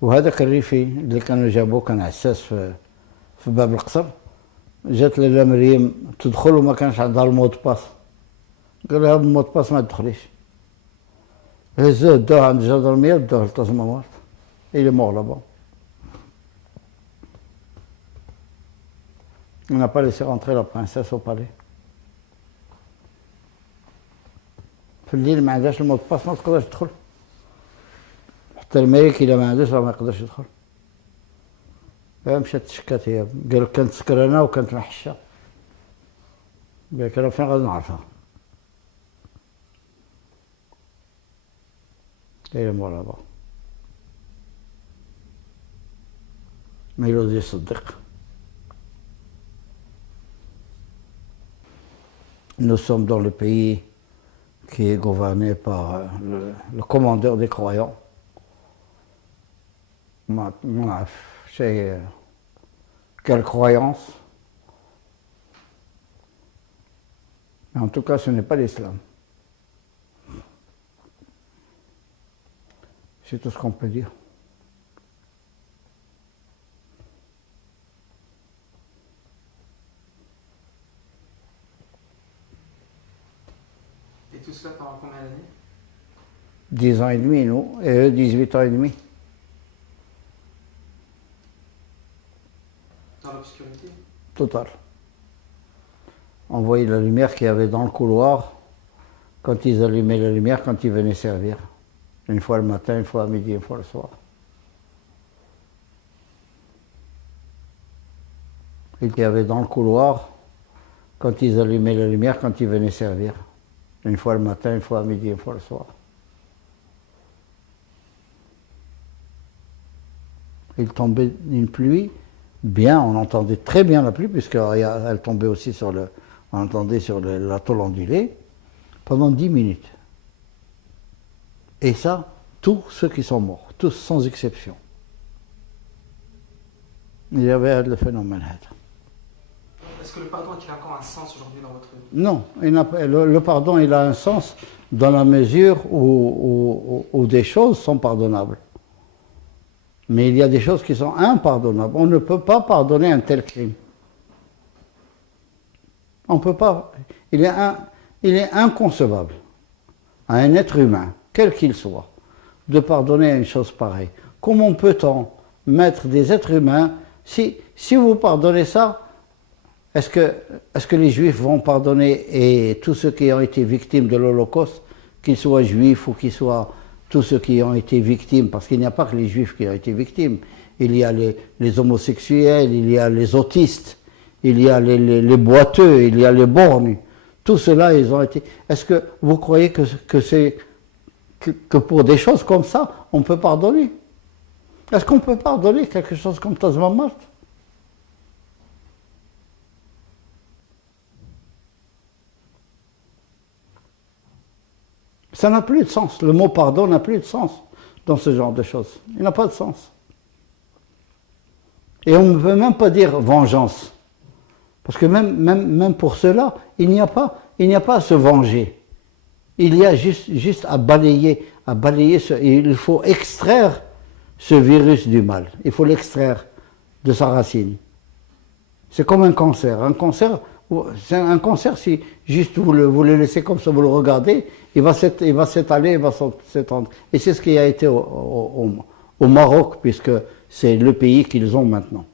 وهذاك الريفي اللي كانوا جابوه كان عساس في باب القصر. جات لاله مريم تدخل وما كانش عندها المود باس. قال لها المود باس ما تدخليش. هزوه داوه عند الجدرمية داوه لطازمامارت. Il est mort là-bas. On n'a pas laissé rentrer la princesse au palais. في الليل ما عندهاش المود باس ما تقدرش تدخل. حتى الملك إذا ما عندوش ما يقدرش يدخل. مشات تشكات هي قال كانت سكرانة وكانت محشة. قالك أنا فين غادي نعرفها. هي مور là-bas. ميلودي صدق. Nous sommes dans le pays qui est gouverné par le commandeur des croyants. C'est quelle croyance? Mais en tout cas, ce n'est pas l'islam. C'est tout ce qu'on peut dire. Et tout cela pendant combien d'années? 10 ans et demi, nous, et eux 18 ans et demi. Dans l'obscurité? Total. On voyait la lumière qu'il y avait dans le couloir quand ils allumaient la lumière, quand ils venaient servir. Une fois le matin, une fois à midi, une fois le soir. Et qu'il y avait dans le couloir quand ils allumaient la lumière, quand ils venaient servir. Une fois le matin, une fois à midi, une fois le soir. Il tombait une pluie, bien, on entendait très bien la pluie, puisqu'elle tombait aussi sur le... On entendait sur l'atoll ondulé, pendant 10 minutes. Et ça, tous ceux qui sont morts, tous sans exception. Il y avait le phénomène. Est-ce que le pardon a-t-il encore un sens aujourd'hui dans votre vie? Non, le pardon il a un sens dans la mesure où des choses sont pardonnables. Mais il y a des choses qui sont impardonnables. On ne peut pas pardonner un tel crime. On ne peut pas. Il est inconcevable à un être humain, quel qu'il soit, de pardonner une chose pareille. Comment peut-on mettre des êtres humains, si vous pardonnez ça, est-ce que les Juifs vont pardonner et tous ceux qui ont été victimes de l'Holocauste, qu'ils soient juifs ou qu'ils soient tous ceux qui ont été victimes, parce qu'il n'y a pas que les Juifs qui ont été victimes, il y a les homosexuels, il y a les autistes, il y a les boiteux, il y a les borgnes, tout cela ils ont été... Est-ce que vous croyez que pour des choses comme ça, on peut pardonner? Est-ce qu'on peut pardonner quelque chose comme Tazmamart? Ça n'a plus de sens. Le mot pardon n'a plus de sens dans ce genre de choses. Il n'a pas de sens. Et on ne peut même pas dire vengeance. Parce que même pour cela, il n'y a pas à se venger. Il y a juste à balayer il faut extraire ce virus du mal. Il faut l'extraire de sa racine. C'est comme un cancer. C'est un cancer, si juste vous le laissez comme ça, vous le regardez, il va s'étaler, il va s'étendre. Et c'est ce qui a été au Maroc, puisque c'est le pays qu'ils ont maintenant.